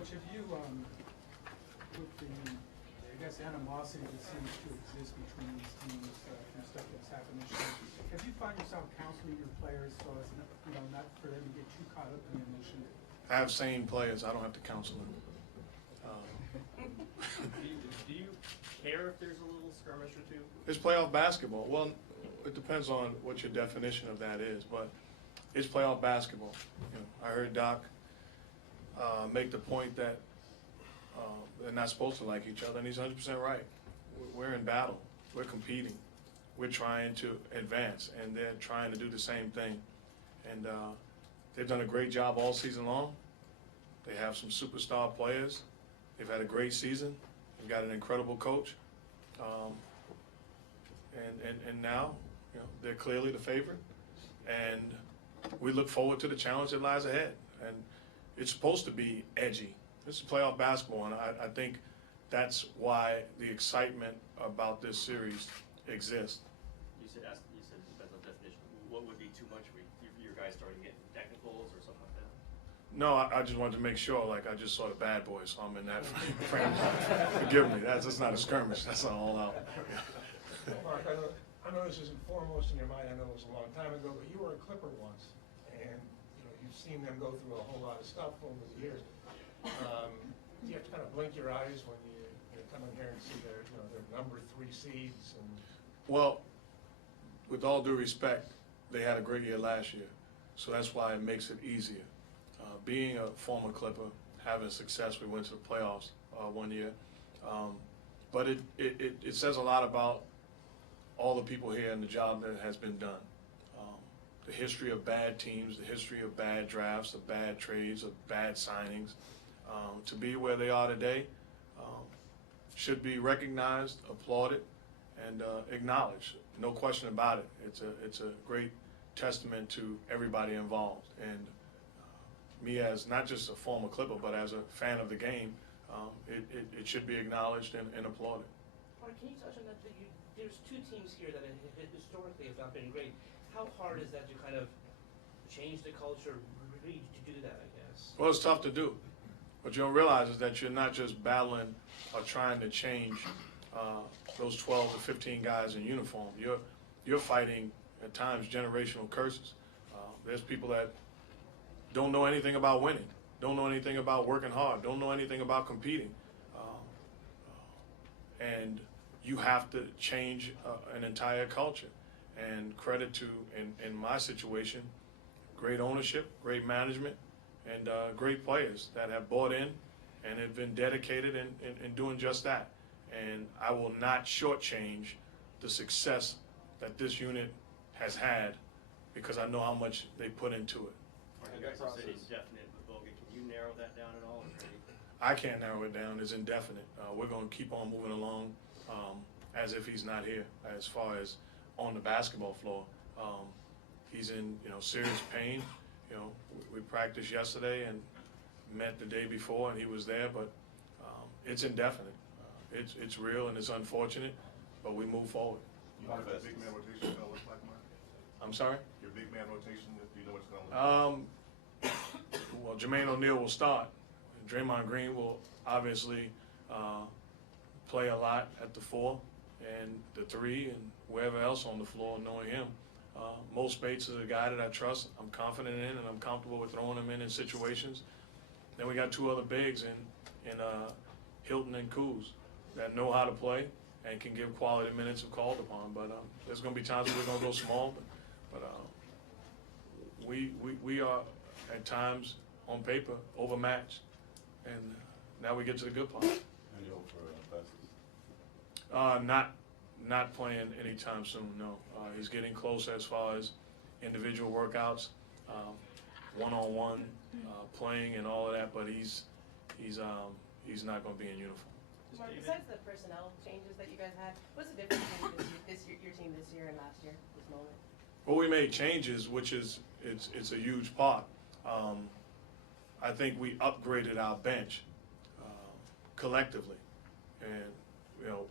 Coach, have you, with the, I guess, animosity that seems to exist between these teams from stuff that's happened this year, have you found yourself counseling your players so as not for them to get too caught up in the emotion? I have sane players. I don't have to counsel them. Do you care if there's a little skirmish or two? It's playoff basketball. Well, it depends on what your definition of that is, but it's playoff basketball. I heard Doc make the point that they're not supposed to like each other, and he's 100% right. We're in battle. We're competing. We're trying to advance, and they're trying to do the same thing. And they've done a great job all season long. They have some superstar players. They've had a great season. They've got an incredible coach. And now, they're clearly the favorite. And we look forward to the challenge that lies ahead. And it's supposed to be edgy. This is playoff basketball, and I think that's why the excitement about this series exists. You said depends on definition. What would be too much for your guys starting getting technicals or something like that? No, I just wanted to make sure, like I just saw the Bad Boys, so I'm in that frame. Forgive me, that's not a skirmish, that's all out. Mark, I know this isn't foremost in your mind, I know it was a long time ago, but you were a Clipper once, and you've seen them go through a whole lot of stuff over the years. You have to kind of blink your eyes when you come in here and see their number 3 seeds. And Well, with all due respect, they had a great year last year, so that's why it makes it easier. Being a former Clipper, having success, we went to the playoffs one year, but it says a lot about all the people here and the job that has been done. The history of bad teams, the history of bad drafts, of bad trades, of bad signings, to be where they are today should be recognized, applauded, and acknowledged. No question about it. It's a great testament to everybody involved. And me as not just a former Clipper, but as a fan of the game, it should be acknowledged and applauded. Mark, can you touch on that? There's 2 teams here that historically have not been great. How hard is that to kind of change the culture, really to do that, I guess? Well, it's tough to do. What you don't realize is that you're not just battling or trying to change those 12 to 15 guys in uniform. You're fighting, at times, generational curses. There's people that don't know anything about winning, don't know anything about working hard, don't know anything about competing. And you have to change an entire culture. And credit to, in my situation, great ownership, great management, and great players that have bought in and have been dedicated in doing just that. And I will not shortchange the success that this unit has had because I know how much they put into it. You guys have said indefinite with Bogan. Can you narrow that down at all? I can't narrow it down. It's indefinite. We're going to keep on moving along as if he's not here. As far as on the basketball floor, he's in serious pain. We practiced yesterday and met the day before, and he was there. But it's indefinite. It's real and it's unfortunate, but we move forward. You know what that big man rotation is going to look like, Mark? I'm sorry? Your big man rotation, do you know what it's going to look like? Well, Jermaine O'Neal will start. Draymond Green will obviously play a lot at the 4 and the 3 and wherever else on the floor, knowing him. Mo Spates is a guy that I trust, I'm confident in, and I'm comfortable with throwing him in situations. Then we got 2 other bigs in Hilton and Kuz that know how to play and can give quality minutes if called upon. But there's going to be times where we're going to go small, but we are at times on paper overmatched, and now we get to the good part. And you hope for Festus? Not playing anytime soon. No, he's getting close as far as individual workouts, one-on-one playing and all of that. But he's not going to be in uniform. Mark, besides the personnel changes that you guys had, what's the difference between your team this year and last year, this moment? Well, we made changes, which is it's a huge part. I think we upgraded our bench collectively, and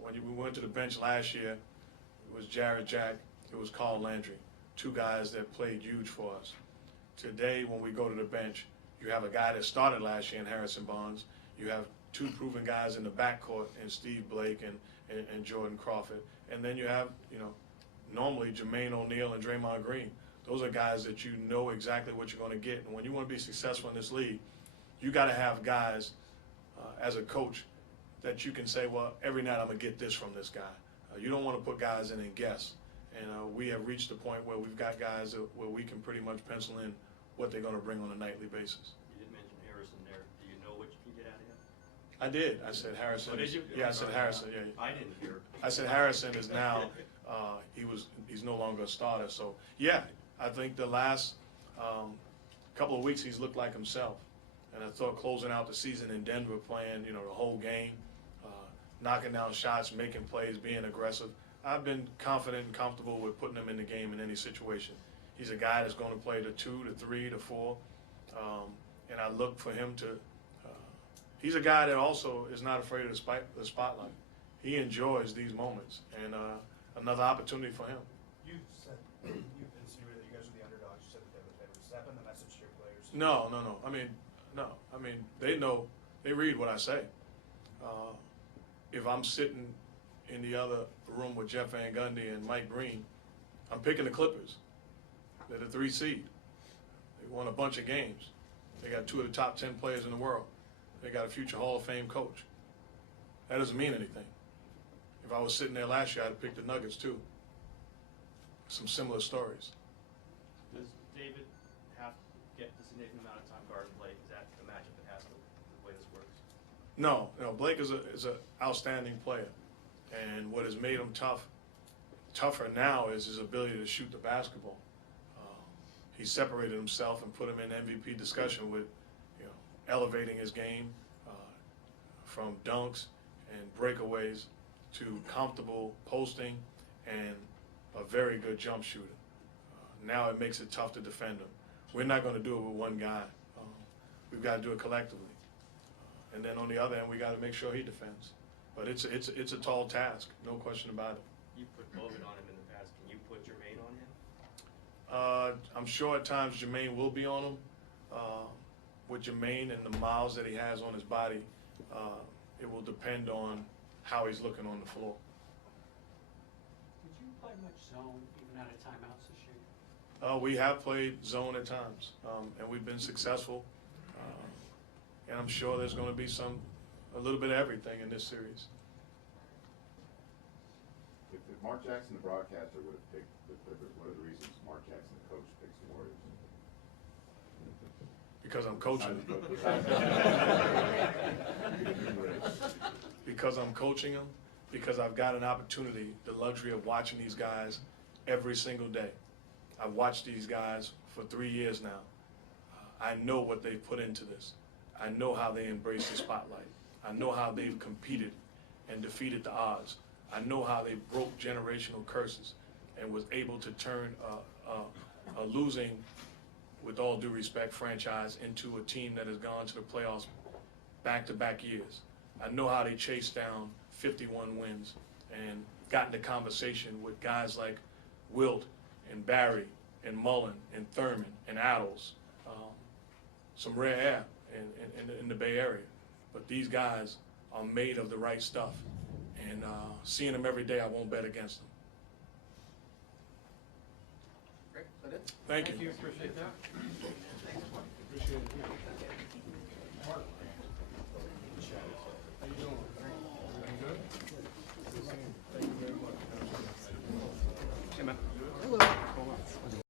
when we went to the bench last year, it was Jared Jack, it was Carl Landry, 2 guys that played huge for us. Today, when we go to the bench, you have a guy that started last year in Harrison Barnes, You have two proven guys in the backcourt in Steve Blake and Jordan Crawford. And then you have, normally Jermaine O'Neal and Draymond Green. Those are guys that you know exactly what you're going to get. And when you want to be successful in this league, you got to have guys as a coach that you can say, well, every night I'm going to get this from this guy. You don't want to put guys in and guess. And we have reached the point where we've got guys where we can pretty much pencil in what they're going to bring on a nightly basis. You didn't mention Harrison there. Do you know what you can get out of him? I did. I said Harrison. Oh, did you? Yeah, I said Harrison. Yeah. I didn't hear. I said Harrison is now, he's no longer a starter. So, yeah, I think the last couple of weeks he's looked like himself. And I thought closing out the season in Denver, playing, the whole game, knocking down shots, making plays, being aggressive, I've been confident and comfortable with putting him in the game in any situation. He's a guy that's going to play the 2, the 3, the 4, and I look for him to. He's a guy that also is not afraid of the spotlight. He enjoys these moments, and another opportunity for him. You've insinuated that you guys are the underdogs. You said that they were favorites. Has that been the message to your players? No. I mean, they know, they read what I say. If I'm sitting in the other room with Jeff Van Gundy and Mike Breen, I'm picking the Clippers. They're the 3 seed. They won a bunch of games. They got 2 of the top 10 players in the world. They got a future Hall of Fame coach. That doesn't mean anything. If I was sitting there last year, I'd have picked the Nuggets too. Some similar stories. Does David have to get the significant amount of time guarding Blake? Is that the matchup that has to, the way this works? No, Blake is an outstanding player, and what has made him tougher now is his ability to shoot the basketball. He separated himself and put him in MVP discussion with, elevating his game from dunks and breakaways to comfortable posting and a very good jump shooter. Now it makes it tough to defend him. We're not going to do it with one guy. We've got to do it collectively. And then on the other end, we got to make sure he defends. But it's a tall task, no question about it. You put Bogut on him in the past. Can you put Jermaine on him? I'm sure at times Jermaine will be on him. With Jermaine and the miles that he has on his body, it will depend on how he's looking on the floor. Did you play much zone even out of timeouts this year? We have played zone at times, and we've been successful. And I'm sure there's going to be a little bit of everything in this series. If Mark Jackson, the broadcaster, would have picked the Clippers, what are the reasons Mark Jackson, the coach, picks the Warriors? Because I'm coaching. Because I'm coaching them. Because I've got an opportunity, the luxury of watching these guys every single day. I've watched these guys for 3 years now. I know what they've put into this. I know how they embrace the spotlight. I know how they've competed and defeated the odds. I know how they broke generational curses and was able to turn a losing, with all due respect, franchise into a team that has gone to the playoffs back-to-back years. I know how they chased down 51 wins and got into conversation with guys like Wilt and Barry and Mullen and Thurman and Adles, some rare air in the Bay Area. But these guys are made of the right stuff, and seeing them every day, I won't bet against them. Great, is that it? Thank you. Appreciate that. Appreciate it. Mark.